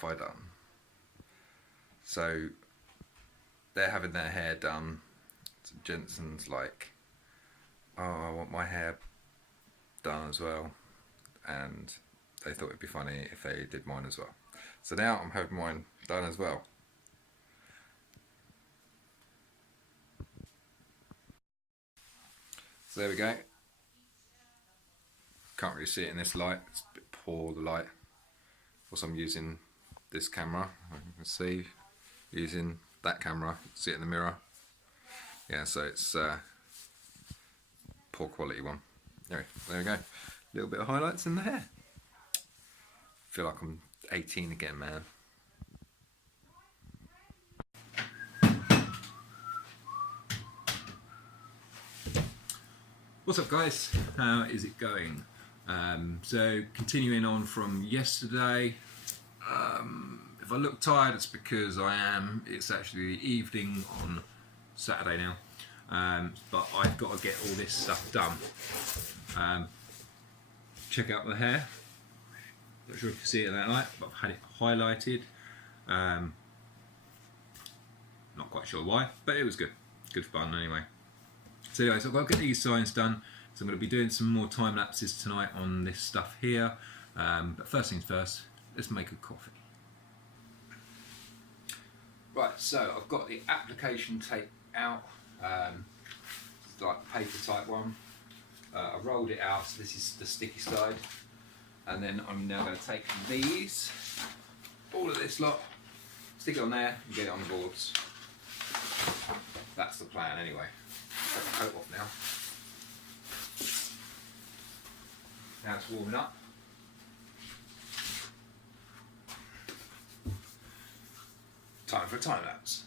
have I done? So they're having their hair done. So Jensen's like, oh, I want my hair done as well, and they thought it'd be funny if they did mine as well. So now I'm having mine done as well. So there we go. Can't really see it in this light, it's a bit poor, the light. Also, I'm using this camera, you can see, using that camera, you can see it in the mirror. Yeah, so it's poor quality one. Anyway, there we go. A little bit of highlights in the hair. Feel like I'm 18 again, man. What's up, guys? How is it going? So continuing on from yesterday, if I look tired, it's because I am. It's actually the evening on Saturday now, but I've got to get all this stuff done. Check out the hair. Not sure if you can see it in that light, but I've had it highlighted. Not quite sure why, but it was good. Good fun anyway. So anyway, so I've got to get these signs done. So I'm going to be doing some more time lapses tonight on this stuff here. But first things first, let's make a coffee. Right, so I've got the application tape out. It's like the paper type one. I rolled it out, so this is the sticky side. And then I'm now going to take these, all of this lot, stick it on there and get it on the boards. That's the plan anyway. Take the coat off now. Now it's warming up. Time for a time lapse.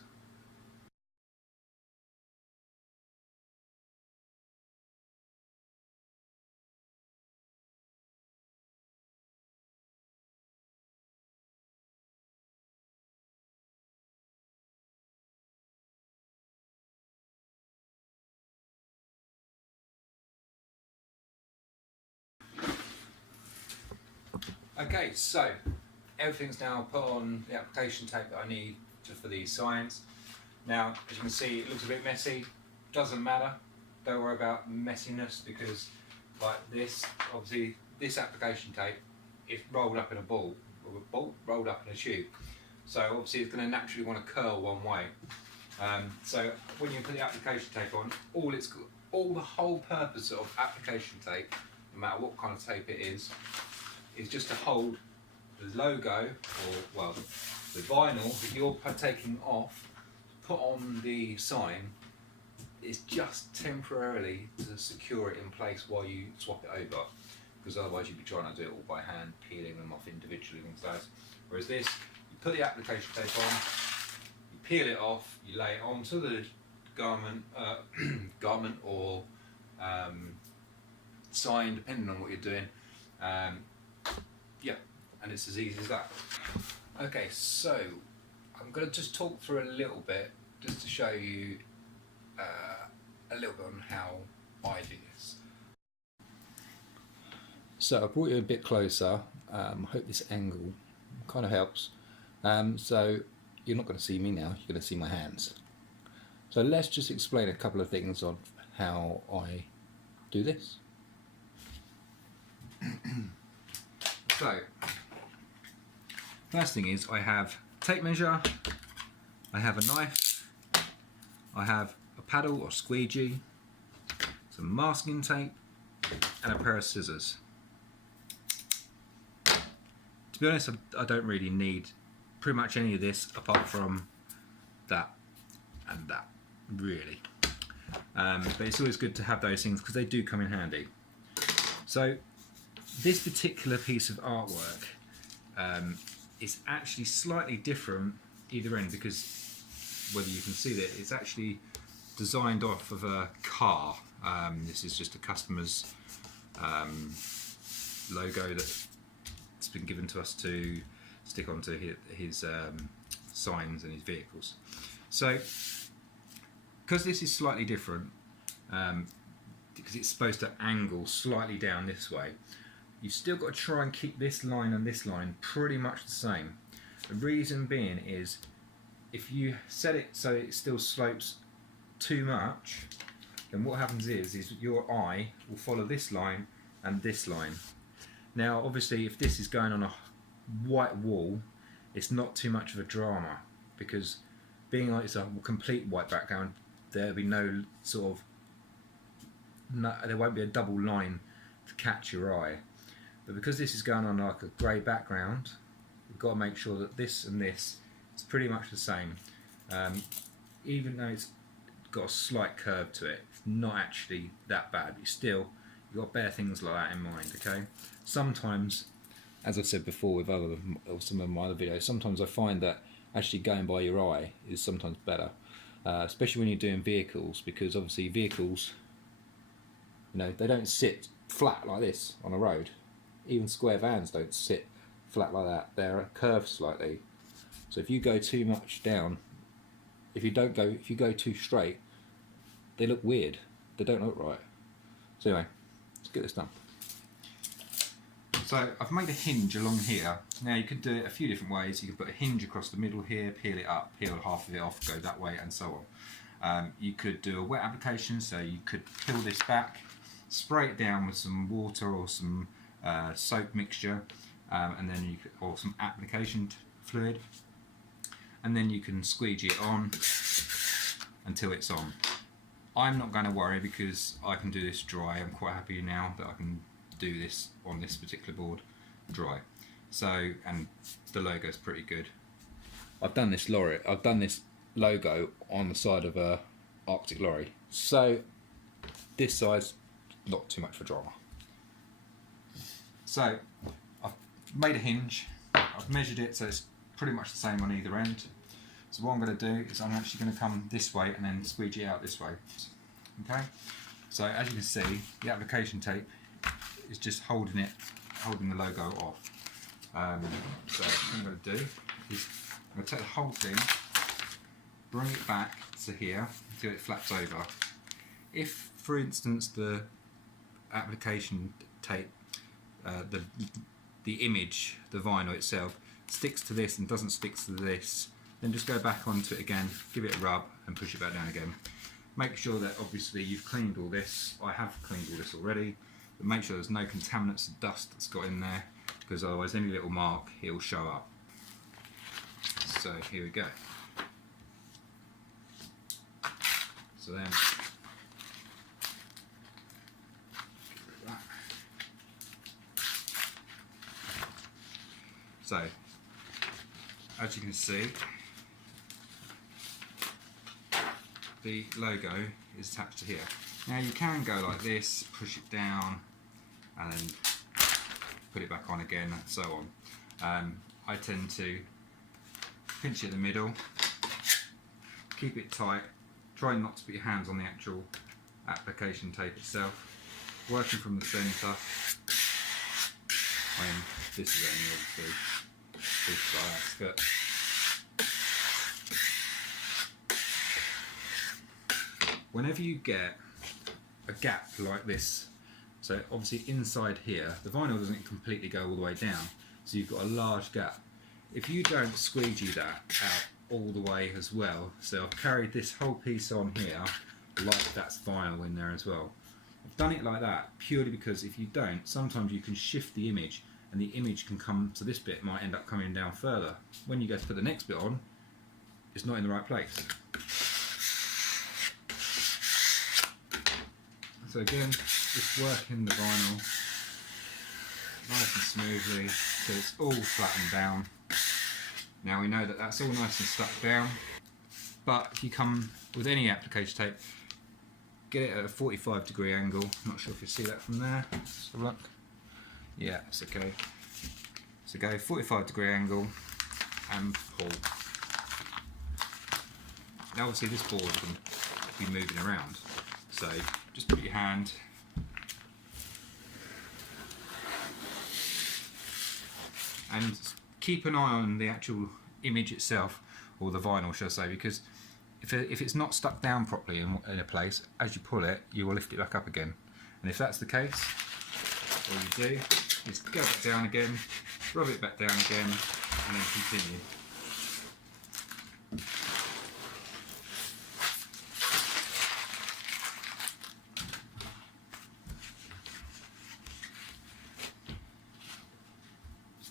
Okay, so everything's now put on the application tape that I need for these signs. Now, as you can see, it looks a bit messy. Doesn't matter. Don't worry about messiness, because like this, obviously, this application tape is rolled up in a ball, rolled up in a tube. So obviously, it's going to naturally want to curl one way. So when you put the application tape on, the whole purpose of application tape, no matter what kind of tape it is just to hold the logo, or well, the vinyl that you're taking off, put on the sign, is just temporarily to secure it in place while you swap it over, because otherwise you'd be trying to do it all by hand, peeling them off individually and things like that. Whereas this, you put the application tape on, you peel it off, you lay it onto the garment or sign, depending on what you're doing. Yeah, and it's as easy as that. Okay, so I'm going to just talk through a little bit, just to show you a little bit on how I do this. So I brought you a bit closer. I hope this angle kind of helps. So you're not going to see me now, you're going to see my hands. So let's just explain a couple of things on how I do this. So, first thing is I have tape measure, I have a knife, I have a paddle or squeegee, some masking tape, and a pair of scissors. To be honest, I don't really need pretty much any of this apart from that and that, really. But it's always good to have those things because they do come in handy. So, this particular piece of artwork is actually slightly different either end, because whether you can see that it's actually designed off of a car. This is just a customer's logo that's been given to us to stick onto his signs and his vehicles. So, because this is slightly different, because it's supposed to angle slightly down this way, you've still got to try and keep this line and this line pretty much the same. The reason being is if you set it so it still slopes too much, then what happens is your eye will follow this line and this line. Now obviously if this is going on a white wall, it's not too much of a drama, because being like it's a complete white background, there'll be no sort of there won't be a double line to catch your eye. But because this is going on like a grey background, we've got to make sure that this and this is pretty much the same. Even though it's got a slight curve to it, it's not actually that bad, but still you've got to bear things like that in mind, okay? Sometimes, as I've said before with some of my other videos, sometimes I find that actually going by your eye is sometimes better, especially when you're doing vehicles, because obviously vehicles, you know, they don't sit flat like this on a road. Even square vans don't sit flat like that. They're curved slightly. So if you go too much down, if you go too straight, they look weird. They don't look right. So anyway, let's get this done. So I've made a hinge along here. Now you could do it a few different ways. You could put a hinge across the middle here, peel it up, peel half of it off, go that way, and so on. You could do a wet application, so you could peel this back, spray it down with some water or some soap mixture, and then you could, or some application fluid, and then you can squeegee it on until it's on. I'm not going to worry because I can do this dry. I'm quite happy now that I can do this on this particular board dry. So, and the logo is pretty good. I've done this logo on the side of a Arctic lorry, so this size, not too much for drama. So I've made a hinge, I've measured it so it's pretty much the same on either end. So what I'm going to do is I'm actually going to come this way and then squeegee out this way. Okay, so as you can see, the application tape is just holding the logo off. So what I'm going to do is I'm going to take the whole thing, bring it back to here until it flaps over. If, for instance, the application tape, the image, the vinyl itself, sticks to this and doesn't stick to this, then just go back onto it again, give it a rub and push it back down again. Make sure that obviously you've cleaned all this. I have cleaned all this already, but make sure there's no contaminants and dust that's got in there, because otherwise any little mark, it will show up. So here we go. So then, so as you can see, the logo is attached to here. Now you can go like this, push it down, and then put it back on again, and so on. I tend to pinch it in the middle, keep it tight, try not to put your hands on the actual application tape itself, working from the centre. This is only obviously this like that skirt. Whenever you get a gap like this, so obviously inside here, the vinyl doesn't completely go all the way down, so you've got a large gap. If you don't squeegee that out all the way as well, so I've carried this whole piece on here like that's vinyl in there as well. I've done it like that purely because if you don't, sometimes you can shift the image and the image can come, so this bit might end up coming down further. When you go to put the next bit on, it's not in the right place. So again, just working the vinyl nice and smoothly so it's all flattened down. Now we know that that's all nice and stuck down, but if you come with any application tape, get it at a 45-degree angle. Not sure if you see that from there. Let's have a look. Yeah, it's okay. So go 45-degree angle and pull. Now obviously this board can be moving around, so just put your hand and keep an eye on the actual image itself, or the vinyl should I say, because if it's not stuck down properly in a place, as you pull it, you will lift it back up again. And if that's the case, all you do is go back down again, rub it back down again, and then continue.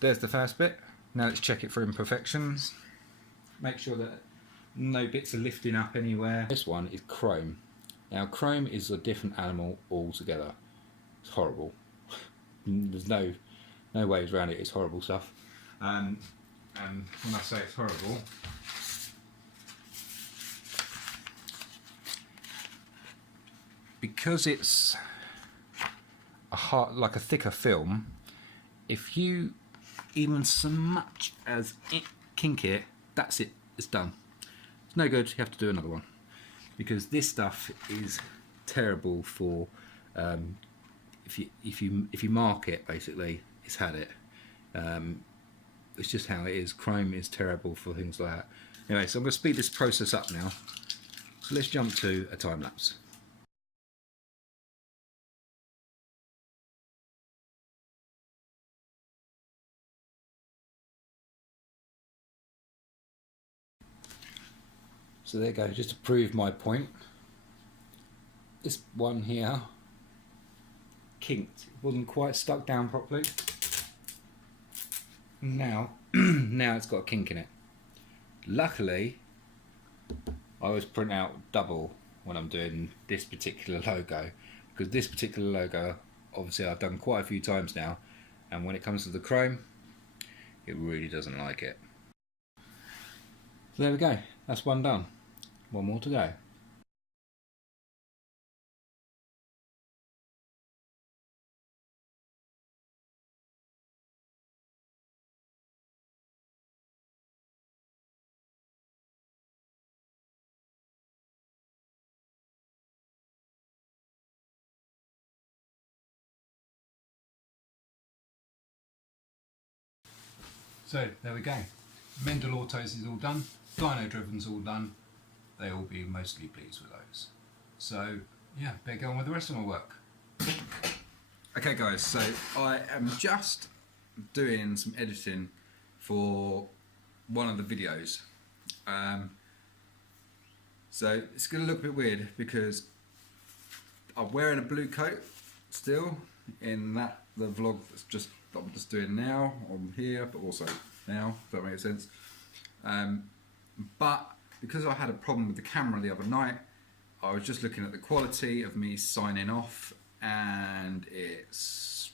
There's the first bit. Now let's check it for imperfections. Make sure that no bits are lifting up anywhere. This one is chrome. Now chrome is a different animal altogether. It's horrible. There's no ways around it. It's horrible stuff. And when I say it's horrible, because it's like a thicker film, if you even so much as kink it, that's it, it's done. It's no good, you have to do another one, because this stuff is terrible for if you mark it, basically it's had it. It's just how it is. Chrome is terrible for things like that. Anyway, so I'm going to speed this process up now, so let's jump to a time lapse. So there you go, just to prove my point. This one here kinked, it wasn't quite stuck down properly. Now, now it's got a kink in it. Luckily, I always print out double when I'm doing this particular logo, because this particular logo, obviously I've done quite a few times now, and when it comes to the chrome, it really doesn't like it. So there we go, that's one done. One more to go. So there we go. Mendel Autos is all done. Dyno Driven's all done. They'll all be mostly pleased with those. So yeah, better go on with the rest of my work. Okay guys, so I am just doing some editing for one of the videos. So it's going to look a bit weird because I'm wearing a blue coat still in the vlog I'm just doing now on here, but also now, if that makes sense. But because I had a problem with the camera the other night, I was just looking at the quality of me signing off, and it's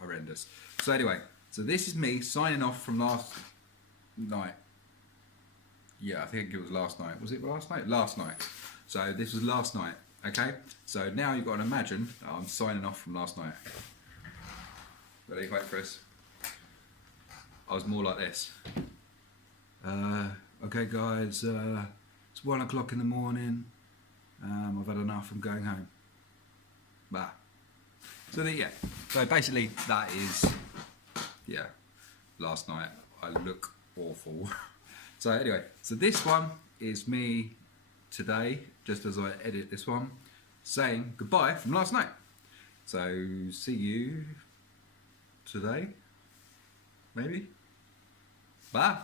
horrendous. So anyway, so this is me signing off from last night. Yeah, I think it was last night. Was it last night? Last night. So this was last night, okay? So now you've got to imagine that I'm signing off from last night. Ready, wait, Chris? I was more like this. Okay guys, it's 1 o'clock in the morning. I've had enough, I'm going home. Bah. So yeah, so basically that is, yeah, last night. I look awful. So anyway, so this one is me today, just as I edit this one, saying goodbye from last night. So see you today, maybe. Bye.